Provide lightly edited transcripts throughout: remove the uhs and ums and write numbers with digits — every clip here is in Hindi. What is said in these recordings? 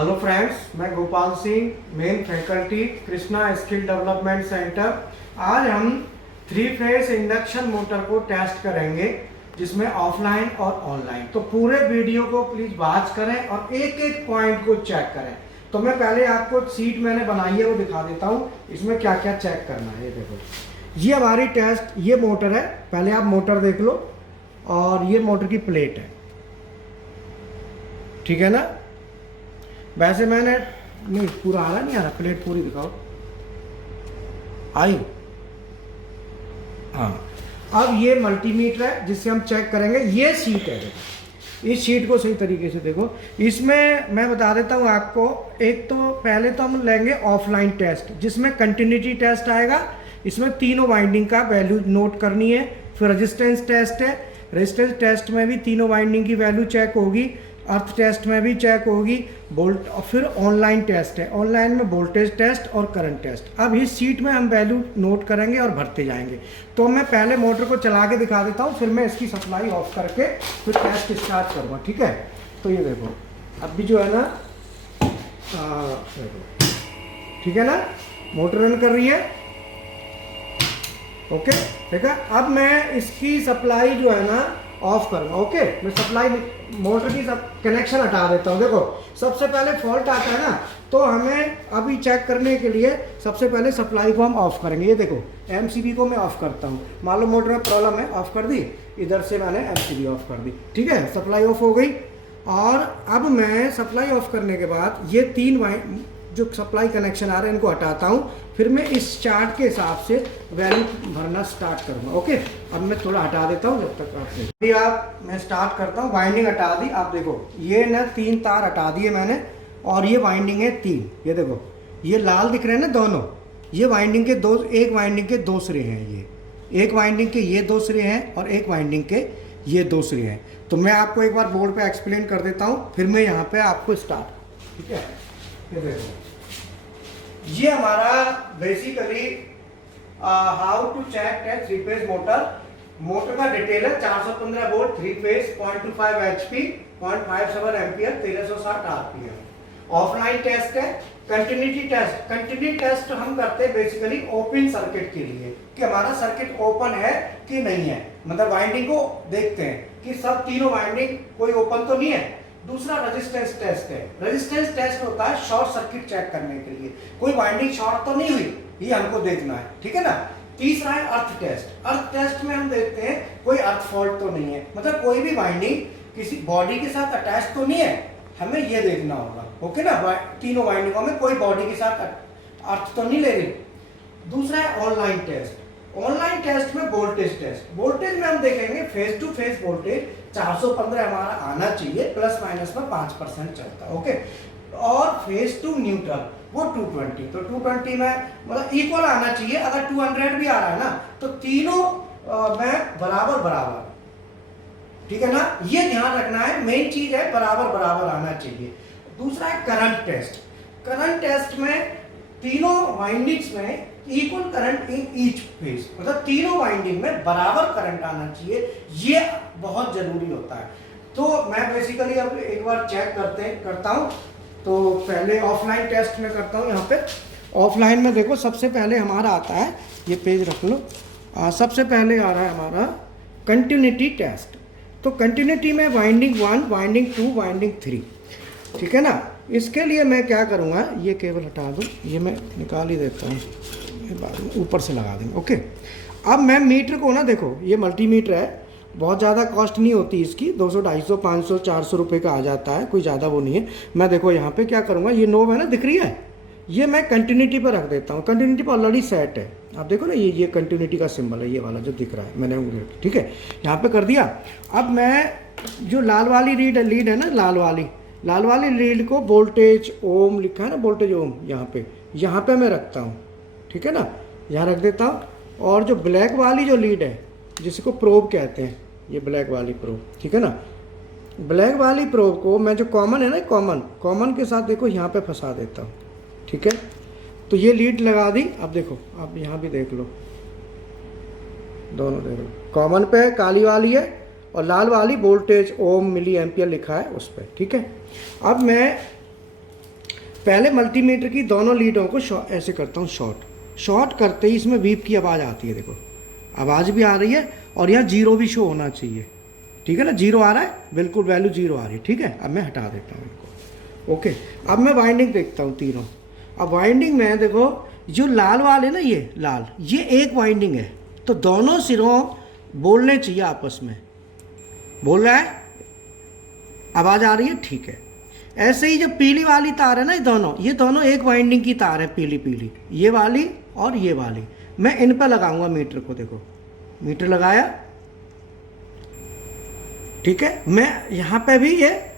हेलो फ्रेंड्स, मैं Gopal Singh, main faculty Krishna skill development centre. आज हम 3 फेज इंडक्शन मोटर को टेस्ट करेंगे, जिसमें ऑफलाइन और ऑनलाइन। तो पूरे वीडियो को प्लीज वॉच करें और एक एक पॉइंट को चेक करें। तो मैं पहले आपको सीट मैंने बनाई है वो दिखा देता हूँ, इसमें क्या क्या चेक करना है। ये देखो, ये हमारी टेस्ट, ये मोटर है। पहले आप मोटर देख लो, और ये मोटर की प्लेट है, ठीक है ना। वैसे मैंने नहीं पूरा आ रहा, नहीं आ रहा, प्लेट पूरी दिखाओ, आई। हाँ, अब ये मल्टीमीटर है जिससे हम चेक करेंगे। ये शीट है, देखो इस शीट को सही तरीके से देखो। इसमें मैं बता देता हूँ आपको, एक तो पहले तो हम लेंगे ऑफलाइन टेस्ट, जिसमें कंटिन्यूटी टेस्ट आएगा। इसमें तीनों वाइंडिंग का वैल्यू नोट करनी है। फिर रेजिस्टेंस टेस्ट है, रेजिस्टेंस टेस्ट में भी तीनों वाइंडिंग की वैल्यू चेक होगी। अर्थ टेस्ट में भी चेक होगी, वोल्ट। और फिर ऑनलाइन टेस्ट है, ऑनलाइन में वोल्टेज टेस्ट और करंट टेस्ट। अब इस शीट में हम वैल्यू नोट करेंगे और भरते जाएंगे। तो मैं पहले मोटर को चला के दिखा देता हूँ, फिर मैं इसकी सप्लाई ऑफ करके फिर टेस्ट स्टार्ट करूँगा, ठीक है। तो ये देखो, अभी जो है ना, देखो, ठीक है ना, मोटर रन कर रही है। ओके, ठीक है। अब मैं इसकी सप्लाई जो है ना ऑफ करूँगा। ओके, मैं सप्लाई मोटर की सब कनेक्शन हटा देता हूँ। देखो, सबसे पहले फॉल्ट आता है ना, तो हमें अभी चेक करने के लिए सबसे पहले सप्लाई को हम ऑफ करेंगे। ये देखो, एमसीबी को मैं ऑफ करता हूँ। मान लो मोटर में प्रॉब्लम है, ऑफ कर दी, इधर से मैंने एमसीबी ऑफ कर दी, ठीक है। सप्लाई ऑफ हो गई। और अब मैं सप्लाई ऑफ करने के बाद ये तीन जो सप्लाई कनेक्शन आ रहे हैं इनको हटाता हूँ। फिर मैं इस चार्ट के हिसाब से वैल्यू भरना स्टार्ट करूँगा। ओके, अब मैं थोड़ा हटा देता हूँ जब तक आप अभी मैं स्टार्ट करता हूँ। वाइंडिंग हटा दी। आप देखो, ये ना 3 तार हटा दिए मैंने, और ये वाइंडिंग है 3। ये देखो, ये लाल दिख रहे हैं ना दोनों, ये वाइंडिंग के दो, एक वाइंडिंग के 2 सिरे हैं। ये एक वाइंडिंग के ये 2 सिरे हैं और एक वाइंडिंग के ये 2 सिरे हैं। तो मैं आपको एक बार बोर्ड पे एक्सप्लेन कर देता हूँ, फिर मैं यहाँ पे आपको स्टार्ट, ठीक है। ये देखो, ये हमारा बेसिकली हाउ टू चेक है 3 फेज मोटर। मोटर का डिटेल है 415 volt 3 phase 0.25 HP 0.57 ampere 1360 RPM. Offline test है कंटिन्यूटी टेस्ट। कंटिन्यूटी टेस्ट हम करते हैं बेसिकली ओपन सर्किट के लिए, कि हमारा सर्किट ओपन है कि नहीं है। मतलब वाइंडिंग को देखते हैं कि सब तीनों वाइंडिंग कोई ओपन तो नहीं है। दूसरा रेजिस्टेंस टेस्ट है। रेजिस्टेंस टेस्ट होता है शॉर्ट सर्किट चेक करने के लिए, कोई वाइंडिंग शॉर्ट तो नहीं हुई, ये हमको देखना है, ठीक है ना। तीसरा है अर्थ टेस्ट। अर्थ टेस्ट में हम देखते हैं कोई अर्थ फॉल्ट तो नहीं है, मतलब कोई भी वाइंडिंग किसी बॉडी के साथ अटैच तो नहीं है, हमें ये देखना होगा। ओके ना, तीनों वाइंडिंगों में कोई बॉडी के साथ अर्थ तो नहीं ले रही। दूसरा है ऑनलाइन टेस्ट। ऑनलाइन टेस्ट में वोल्टेज टेस्ट। वोल्टेज में हम देखेंगे फेस टू फेस वोल्टेज 415 हमारा आना चाहिए, प्लस माइनस में 5% चलता है। ओके, और फेस टू न्यूट्रल वो 220। तो 220 में मतलब इक्वल आना चाहिए। अगर 200 भी आ रहा है ना, तो तीनों में बराबर बराबर, ठीक है ना। ये ध्यान रखना है, मेन चीज है बराबर बराबर आना चाहिए। दूसरा है करंट टेस्ट। करंट टेस्ट में तीनों वाइंडिंग्स में equal current in each phase, मतलब तीनों वाइंडिंग में बराबर करंट आना चाहिए, ये बहुत जरूरी होता है। तो मैं बेसिकली अब एक बार चेक करता हूँ। तो पहले ऑफलाइन टेस्ट में करता हूँ। यहाँ पे ऑफलाइन में देखो, सबसे पहले हमारा आता है, ये पेज रख लो, सबसे पहले आ रहा है हमारा कंटिन्यूटी टेस्ट। तो कंटिन्यूटी में वाइंडिंग 1, वाइंडिंग 2, वाइंडिंग 3, ठीक है ना। इसके लिए मैं क्या करूँगा, ये केबल हटा दूँ, ये मैं निकाल ही देता हूँ, ऊपर से लगा देंगे। ओके, अब मैं मीटर को ना, देखो ये मल्टीमीटर है, बहुत ज़्यादा कॉस्ट नहीं होती इसकी, 200, 250, 500, 400 रुपये का आ जाता है, कोई ज़्यादा वो नहीं है। मैं देखो यहाँ पे क्या करूँगा, ये नोब है ना, दिख रही है, ये मैं कंटिन्यूटी पर रख देता हूँ। कंटिन्यूटी पर ऑलरेडी सेट है, आप देखो ना, ये कंटिन्यूटी का सिंबल है, ये वाला जो दिख रहा है, मैंने उंगली, ठीक है, यहाँ पे कर दिया। अब मैं जो लाल वाली लीड है ना, लाल वाली लीड को वोल्टेज ओम लिखा है ना, वोल्टेज ओम, यहाँ पे मैं रखता हूँ, ठीक है ना, यहाँ रख देता हूँ। और जो ब्लैक वाली जो लीड है, जिसको प्रोब कहते हैं, ये ब्लैक वाली प्रोब, ठीक है ना, ब्लैक वाली प्रोब को मैं जो कॉमन है ना, कॉमन के साथ देखो यहाँ पे फंसा देता हूँ, ठीक है। तो ये लीड लगा दी। अब देखो, अब यहाँ भी देख लो, दोनों देख लो, कॉमन पे काली वाली है और लाल वाली वोल्टेज ओम मिली एम्पियर लिखा है उस पर, ठीक है। अब मैं पहले मल्टीमीटर की दोनों लीडों को ऐसे करता हूँ शॉर्ट करते ही इसमें बीप की आवाज़ आती है, देखो आवाज़ भी आ रही है और यहाँ जीरो भी शो होना चाहिए, ठीक है ना, जीरो आ रहा है, बिल्कुल वैल्यू जीरो आ रही है, ठीक है। अब मैं हटा देता हूँ इनको, ओके। अब मैं वाइंडिंग देखता हूँ तीनों। अब वाइंडिंग में देखो जो लाल वाले ना, ये लाल, ये एक वाइंडिंग है, तो दोनों सिरों बोलने चाहिए आपस में, बोल रहा है, आवाज़ आ रही है, ठीक है। ऐसे ही जो पीली वाली तार है ना, ये दोनों एक वाइंडिंग की तार है, पीली पीली, ये वाली और ये वाली। मैं इन पर लगाऊंगा मीटर को, देखो मीटर लगाया, ठीक है। मैं यहाँ पे भी ये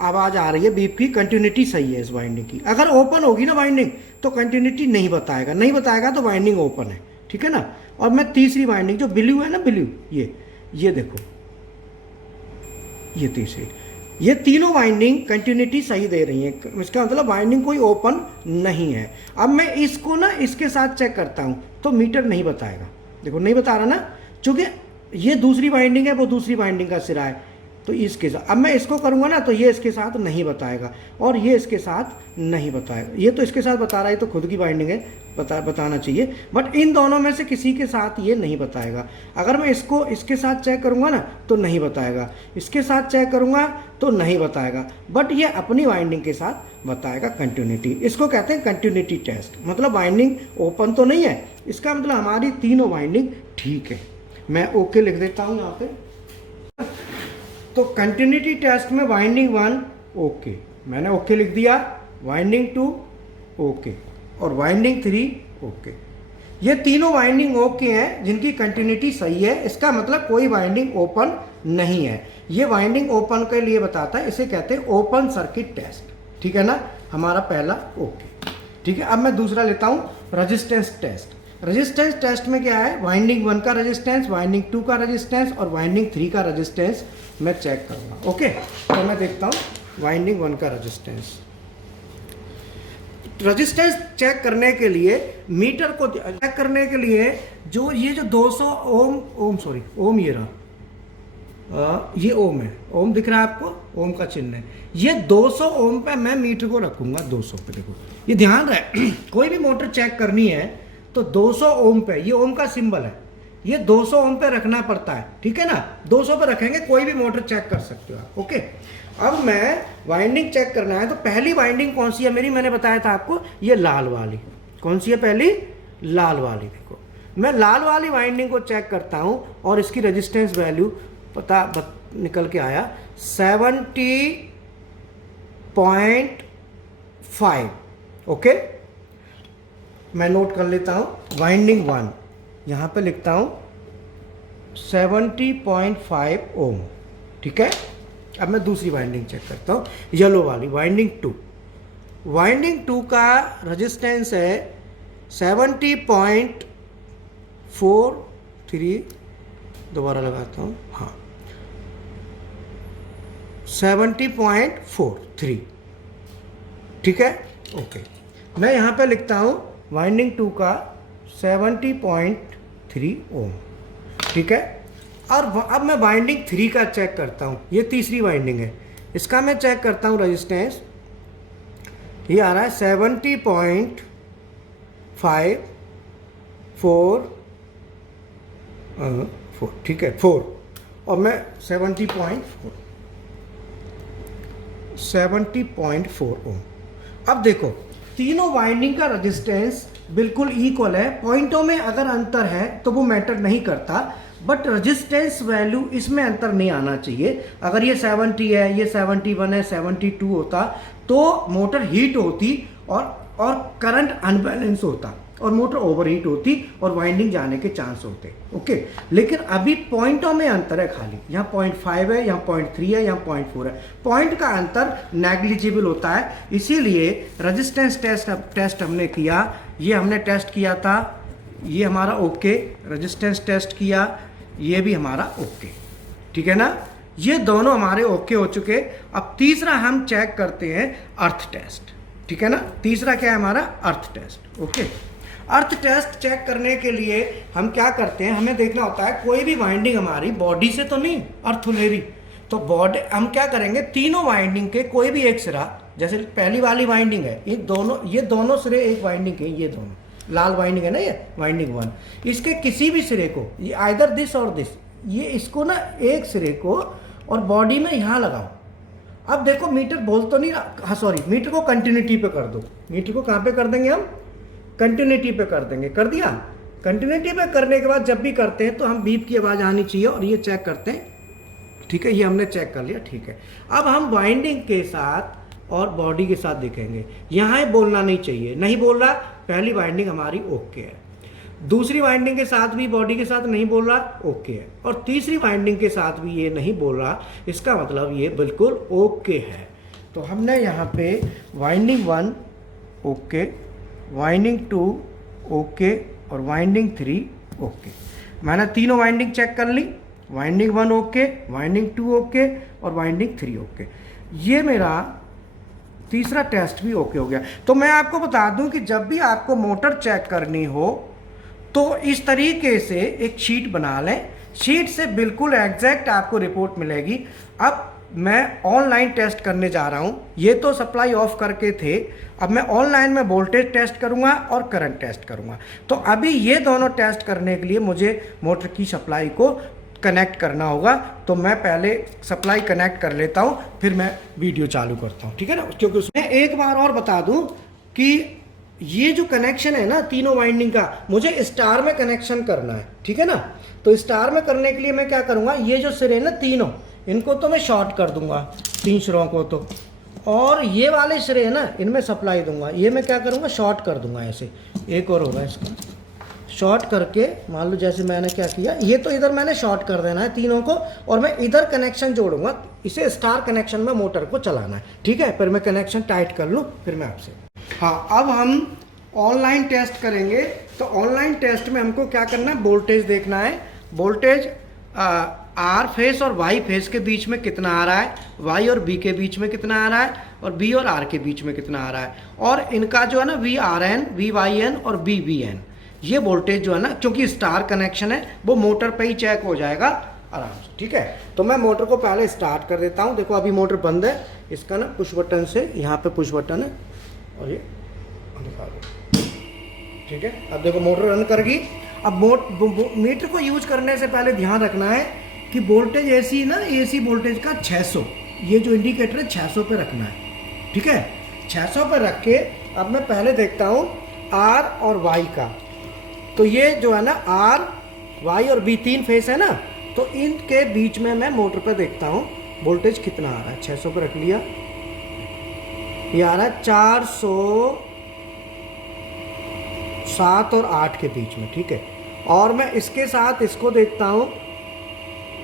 आवाज़ आ रही है बीप की, कंटिन्यूटी सही है इस वाइंडिंग की। अगर ओपन होगी ना वाइंडिंग तो कंटिन्यूटी नहीं बताएगा तो वाइंडिंग ओपन है, ठीक है ना। और मैं तीसरी वाइंडिंग जो ब्लू है ना, ब्लू, ये देखो, ये तीसरी, ये तीनों वाइंडिंग कंटिन्यूटी सही दे रही है, इसका मतलब वाइंडिंग कोई ओपन नहीं है। अब मैं इसको ना इसके साथ चेक करता हूँ तो मीटर नहीं बताएगा, देखो नहीं बता रहा ना, क्योंकि ये दूसरी वाइंडिंग है, वो दूसरी वाइंडिंग का सिरा है, तो इसके साथ। अब मैं इसको करूँगा ना तो ये इसके साथ नहीं बताएगा और ये इसके साथ नहीं बताएगा। ये तो इसके साथ बता रहा है, तो खुद की वाइंडिंग है, बताना चाहिए, बट इन दोनों में से किसी के साथ ये नहीं बताएगा। अगर मैं इसको इसके साथ चेक करूँगा ना तो नहीं बताएगा, इसके साथ चेक करूँगा तो नहीं बताएगा, बट ये अपनी वाइंडिंग के साथ बताएगा कंटिन्यूटी। इसको कहते हैं कंटिन्यूटी टेस्ट, मतलब वाइंडिंग ओपन तो नहीं है, इसका मतलब हमारी तीनों वाइंडिंग ठीक है। मैं ओके लिख देता हूँ यहाँ पे। तो कंटिन्यूटी टेस्ट में वाइंडिंग 1 ओके, मैंने ओके लिख दिया, वाइंडिंग 2 ओके और वाइंडिंग 3 ओके। ये तीनों वाइंडिंग ओके हैं जिनकी कंटिन्यूटी सही है, इसका मतलब कोई वाइंडिंग ओपन नहीं है। ये वाइंडिंग ओपन के लिए बताता है, इसे कहते हैं ओपन सर्किट टेस्ट, ठीक है ना। हमारा पहला ओके, ठीक है। अब मैं दूसरा लेता हूँ रेजिस्टेंस टेस्ट। रेजिस्टेंस टेस्ट में क्या है, वाइंडिंग 1 का रेजिस्टेंस, वाइंडिंग 2 का रेजिस्टेंस और वाइंडिंग 3 का रेजिस्टेंस मैं चेक करूँगा, ओके। तो मैं देखता हूँ वाइंडिंग 1 का रेजिस्टेंस। रेजिस्टेंस चेक करने के लिए मीटर को चेक करने के लिए जो ये जो 200 ओम ये रहा, ये ओम है, ओम दिख रहा है आपको, ओम का चिन्ह है। ये 200 ओम पे मैं मीटर को रखूंगा, 200 पे, देखो ये ध्यान रहे कोई भी मोटर चेक करनी है तो 200 ओम पे, ये ओम का सिंबल है, ये 200 ओम पे रखना पड़ता है, ठीक है ना। 200 पे रखेंगे कोई भी मोटर चेक कर सकते हो आप, ओके। अब मैं वाइंडिंग चेक करना है, तो पहली वाइंडिंग कौन सी है मेरी, मैंने बताया था आपको, ये लाल वाली। कौन सी है पहली, लाल वाली। देखो मैं लाल वाली वाइंडिंग को चेक करता हूं और इसकी रेजिस्टेंस वैल्यू निकल के आया 70.5, ओके। मैं नोट कर लेता हूं, वाइंडिंग 1 यहां पे लिखता हूं 70.5 ओम, ठीक है। अब मैं दूसरी वाइंडिंग चेक करता हूँ, येलो वाली वाइंडिंग 2। वाइंडिंग 2 का रेजिस्टेंस है 70.43, दोबारा लगाता हूँ, हाँ 70.43, ठीक है, ओके। मैं यहाँ पे लिखता हूँ वाइंडिंग 2 का 70.3 ओम, ठीक है। और अब मैं वाइंडिंग 3 का चेक करता हूँ, ये तीसरी वाइंडिंग है, इसका मैं चेक करता हूँ रेजिस्टेंस, ये आ रहा है 70.54, ठीक है 4, और मैं 70.4 ओम। अब देखो तीनों वाइंडिंग का रेजिस्टेंस बिल्कुल इक्वल है, पॉइंटों में अगर अंतर है तो वो मैटर नहीं करता, बट रेजिस्टेंस वैल्यू इसमें अंतर नहीं आना चाहिए। अगर ये 70 है, ये 71 है, 72 होता तो मोटर हीट होती और करंट अनबैलेंस होता और मोटर ओवरहीट होती और वाइंडिंग जाने के चांस होते, ओके। लेकिन अभी पॉइंटों में अंतर है, खाली यहाँ 0.5 है, यहाँ 0.3 है, यहाँ 0.4 है, पॉइंट का अंतर नेग्लिजिबल होता है। इसीलिए रेजिस्टेंस टेस्ट हमने किया, ये हमने टेस्ट किया था, ये हमारा ओके। रेजिस्टेंस टेस्ट किया, ये भी हमारा ओके, ठीक है ना। ये दोनों हमारे ओके हो चुके। अब तीसरा हम चेक करते हैं अर्थ टेस्ट, ठीक है ना। तीसरा क्या है हमारा, अर्थ टेस्ट, ओके। अर्थ टेस्ट चेक करने के लिए हम क्या करते हैं, हमें देखना होता है कोई भी वाइंडिंग हमारी बॉडी से तो नहीं अर्थ ले रही, तो बॉडी हम क्या करेंगे, तीनों वाइंडिंग के कोई भी एक सिरा जैसे पहली वाली वाइंडिंग है, ये दोनों सिरे एक वाइंडिंग के, ये दोनों लाल वाइंडिंग है ना, ये वाइंडिंग 1, इसके किसी भी सिरे को, ये आइदर दिस और दिस, ये इसको ना एक सिरे को और बॉडी में यहाँ लगाओ। अब देखो मीटर बोल तो नहीं रहा, हाँ सॉरी, मीटर को कंटिन्यूटी पे कर दो। मीटर को कहाँ पे कर देंगे हम? कंटिन्यूटी पे कर देंगे। कर दिया? कंटिन्यूटी पे करने के बाद जब भी करते हैं तो हम बीप की आवाज़ आनी चाहिए और ये चेक करते हैं। ठीक है, ये हमने चेक कर लिया। ठीक है, अब हम वाइंडिंग के साथ और बॉडी के साथ देखेंगे। यहाँ बोलना नहीं चाहिए, नहीं बोल रहा, पहली वाइंडिंग हमारी ओके है, दूसरी वाइंडिंग के साथ भी बॉडी के साथ नहीं बोल रहा, ओके है, और तीसरी वाइंडिंग के साथ भी ये नहीं बोल रहा, इसका मतलब ये बिल्कुल ओके है। तो हमने यहाँ पे वाइंडिंग 1 ओके, वाइंडिंग 2 ओके और वाइंडिंग 3 ओके। मैंने तीनों वाइंडिंग चेक कर ली, वाइंडिंग 1 ओके, वाइंडिंग 2 ओके और वाइंडिंग 3 ओके। ये मेरा तीसरा टेस्ट भी ओके हो गया। तो मैं आपको बता दूं कि जब भी आपको मोटर चेक करनी हो तो इस तरीके से एक शीट बना लें, शीट से बिल्कुल एग्जैक्ट आपको रिपोर्ट मिलेगी। अब मैं ऑनलाइन टेस्ट करने जा रहा हूँ, ये तो सप्लाई ऑफ करके थे, अब मैं ऑनलाइन में वोल्टेज टेस्ट करूँगा और करंट टेस्ट करूँगा। तो अभी ये दोनों टेस्ट करने के लिए मुझे मोटर की सप्लाई को कनेक्ट करना होगा, तो मैं पहले सप्लाई कनेक्ट कर लेता हूँ, फिर मैं वीडियो चालू करता हूँ, ठीक है ना। क्योंकि उसमें एक बार और बता दूँ कि ये जो कनेक्शन है ना तीनों वाइंडिंग का, मुझे स्टार में कनेक्शन करना है, ठीक है ना। तो स्टार में करने के लिए मैं क्या करूँगा, ये जो सिरे ना तीनों, इनको तो मैं शॉर्ट कर दूंगा, 3 सिरों को तो, और ये वाले सिरे है ना इनमें सप्लाई दूंगा, ये मैं क्या करूँगा, शॉर्ट कर दूंगा। ऐसे एक और होगा इसका, शॉर्ट करके मान लो जैसे मैंने क्या किया, ये तो इधर मैंने शॉर्ट कर देना है तीनों को, और मैं इधर कनेक्शन जोड़ूंगा, इसे स्टार कनेक्शन में मोटर को चलाना है, ठीक है। फिर मैं कनेक्शन टाइट कर लूँ, फिर मैं आपसे, हाँ अब हम ऑनलाइन टेस्ट करेंगे। तो ऑनलाइन टेस्ट में हमको क्या करना है, वोल्टेज देखना है। वोल्टेज आर फेस और वाई फेस के बीच में कितना आ रहा है, वाई और बी के बीच में कितना आ रहा है, और बी और आर के बीच में कितना आ रहा है, और इनका जो है ना V R N, V Y N और बी वी एन, ये वोल्टेज जो है ना, क्योंकि स्टार कनेक्शन है, वो मोटर पे ही चेक हो जाएगा आराम से, ठीक है। तो मैं मोटर को पहले स्टार्ट कर देता हूँ। देखो अभी मोटर बंद है, इसका ना पुश बटन से, यहाँ पे पुश बटन है और ये दिखा दो, ठीक है। अब देखो मोटर रन कर गई। अब मीटर को यूज करने से पहले ध्यान रखना है कि वोल्टेज एसी ना, एसी वोल्टेज का 600, ये जो इंडिकेटर है 600 पे रखना है, ठीक है। 600 पे रख के अब मैं पहले देखता हूँ आर और वाई का। तो ये जो है ना आर, वाई और बी 3 फेस है ना, तो इनके बीच में मैं मोटर पे देखता हूँ वोल्टेज कितना आ रहा है। 600 पे रख लिया, ये आ रहा है 407 और 8 के बीच में, ठीक है। और मैं इसके साथ इसको देखता हूँ,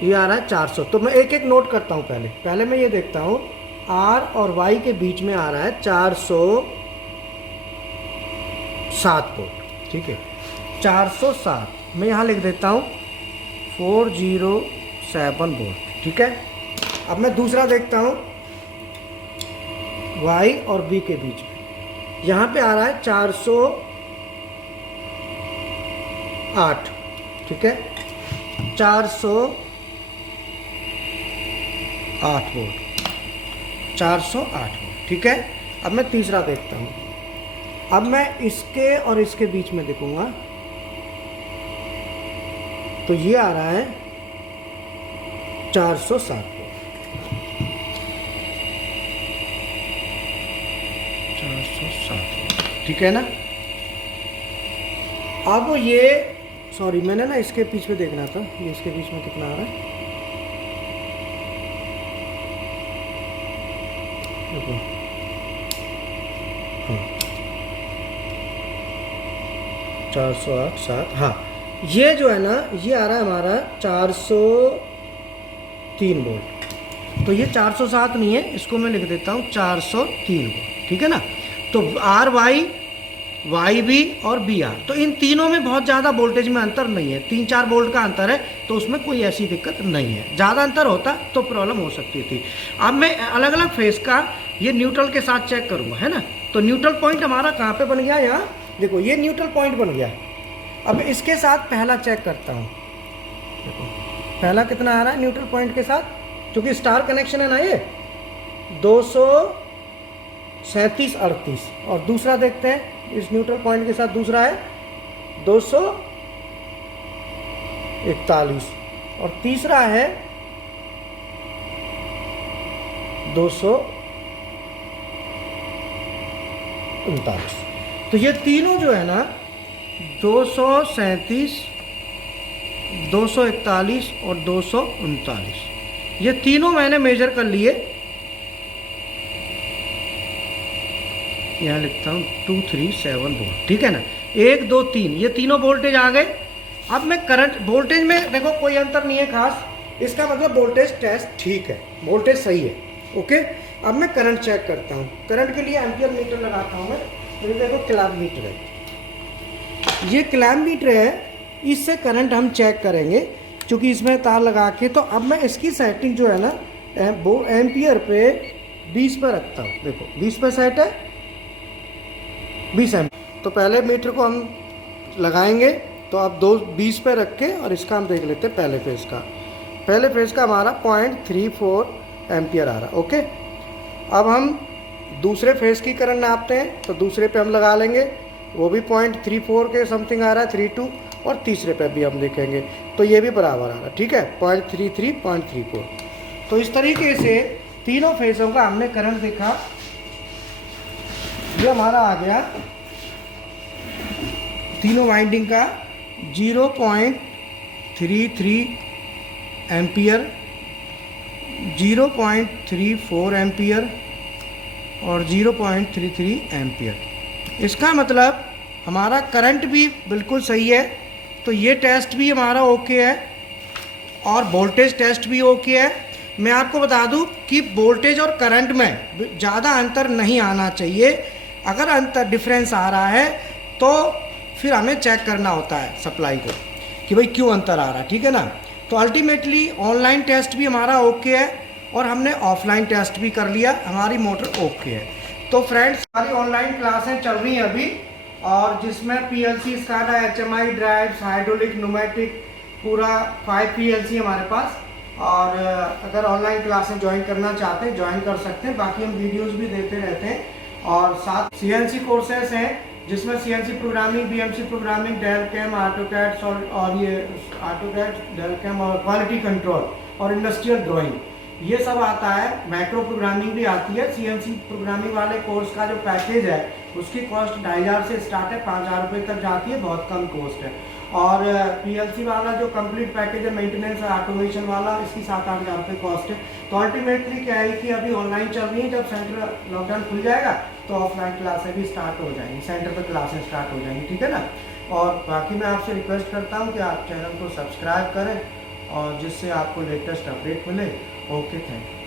ये आ रहा है 400। तो मैं एक एक नोट करता हूँ, पहले मैं ये देखता हूँ आर और वाई के बीच में आ रहा है 407 वोल्ट, ठीक है। 407 मैं यहाँ लिख देता हूँ 407 वोल्ट, ठीक है। अब मैं दूसरा देखता हूँ वाई और बी के बीच में, यहाँ पे आ रहा है 408, ठीक है। 408 वोल्ट, 408 वोल्ट, ठीक है। अब मैं तीसरा देखता हूँ, अब मैं इसके और इसके बीच में देखूंगा, तो ये आ रहा है 407 वोल्ट, 407 वोल्ट, ठीक है ना। अब ये सॉरी मैंने ना इसके बीच में देखना था, ये इसके बीच में कितना आ रहा है, देखो 408 7, हाँ ये जो है ना ये आ रहा है हमारा 403 वोल्ट। तो ये 407 नहीं है, इसको मैं लिख देता हूँ 403 वोल्ट, ठीक है ना। तो आर वाई, वाई बी और बी आर, तो इन तीनों में बहुत ज़्यादा वोल्टेज में अंतर नहीं है, 3-4 वोल्ट का अंतर है, तो उसमें कोई ऐसी दिक्कत नहीं है। ज़्यादा अंतर होता तो प्रॉब्लम हो सकती थी। अब मैं अलग अलग फेस का ये न्यूट्रल के साथ चेक करूँगा, है ना। तो न्यूट्रल पॉइंट हमारा कहाँ पे बन गया, यहाँ देखो ये न्यूट्रल पॉइंट बन गया। अब इसके साथ पहला चेक करता हूँ, देखो पहला कितना आ रहा है न्यूट्रल पॉइंट के साथ, क्योंकि स्टार कनेक्शन है ना, ये 200 37 38। और दूसरा देखते हैं इस न्यूट्रल पॉइंट के साथ, दूसरा है 241 और तीसरा है 239। तो ये तीनों जो है ना 237, 241 और 239, ये तीनों मैंने मेजर कर लिए। यहाँ लिखता हूँ 237 वोल्ट, ठीक है ना। 1 2 3 ये तीनों वोल्टेज आ गए। अब मैं करंट वोल्टेज में देखो कोई अंतर नहीं है खास, इसका मतलब वोल्टेज टेस्ट ठीक है, वोल्टेज सही है, ओके। अब मैं करंट चेक करता हूँ। करंट के लिए एम्पियर मीटर लगाता हूँ मैं। ये देखो क्लैम्प मीटर है, ये क्लैम्प मीटर है, इससे करंट हम चेक करेंगे क्योंकि इसमें तार लगा के। तो अब मैं इसकी सेटिंग जो है ना वो एम्पियर पे 20 पे रखता हूँ। देखो 20 पे सेट है, 20 एम्पियर। तो पहले मीटर को हम लगाएंगे, तो आप 20 पे रख के और इसका हम देख लेते हैं पहले फेज़ का। पहले फेज़ का हमारा 0.34 एम्पियर आ रहा, ओके। अब हम दूसरे फेज़ की करंट नापते हैं, तो दूसरे पे हम लगा लेंगे, वो भी 0.34 के समथिंग आ रहा है, 32। और तीसरे पे भी हम देखेंगे तो ये भी बराबर आ रहा है, ठीक है, 0.33 0.34। तो इस तरीके से तीनों फेज़ों का हमने करंट देखा। ये हमारा आ गया तीनों वाइंडिंग का 0.33 एम्पियर, 0.34 एम्पियर और 0.33 एम्पियर। इसका मतलब हमारा करंट भी बिल्कुल सही है। तो ये टेस्ट भी हमारा ओके है और वोल्टेज टेस्ट भी ओके है। मैं आपको बता दूं कि वोल्टेज और करंट में ज़्यादा अंतर नहीं आना चाहिए। अगर अंतर डिफरेंस आ रहा है तो फिर हमें चेक करना होता है सप्लाई को कि भाई क्यों अंतर आ रहा है, ठीक है ना। तो अल्टीमेटली ऑनलाइन टेस्ट भी हमारा ओके है और हमने ऑफलाइन टेस्ट भी कर लिया, हमारी मोटर ओके है। तो फ्रेंड्स हमारी ऑनलाइन क्लासें चल रही हैं अभी, और जिसमें PLC, SCADA, HMI drives, hydraulic, pneumatic, पूरा 5 PLC हमारे पास। और अगर ऑनलाइन क्लासें ज्वाइन करना चाहते हैं ज्वाइन कर सकते हैं। बाकी हम वीडियोस भी देते रहते हैं। और साथ CNC कोर्सेस हैं जिसमें CNC programming, BMC programming, Delcam, AutoCAD और ये ऑटोकैड, डेलकैम और क्वालिटी कंट्रोल और इंडस्ट्रियल ड्राइंग, ये सब आता है। मैक्रो प्रोग्रामिंग भी आती है। CNC प्रोग्रामिंग वाले कोर्स का जो पैकेज है उसकी कॉस्ट 2500 से स्टार्ट है, 5000 रुपये तक जाती है, बहुत कम कॉस्ट है। और PLC वाला जो कंप्लीट पैकेज है, मेंटेनेंस और ऑटोमेशन वाला, इसकी 7-8 हज़ार रुपये कॉस्ट है। तो अल्टीमेटली क्या है कि अभी ऑनलाइन चल रही है, जब सेंटर लॉकडाउन खुल जाएगा तो ऑफलाइन क्लासें भी स्टार्ट हो जाएंगी, सेंटर पर क्लासें स्टार्ट हो जाएंगी, ठीक है ना। और बाकी मैं आपसे रिक्वेस्ट करता हूँ कि आप चैनल को सब्सक्राइब करें और जिससे आपको लेटेस्ट अपडेट मिले। Okay, thank you.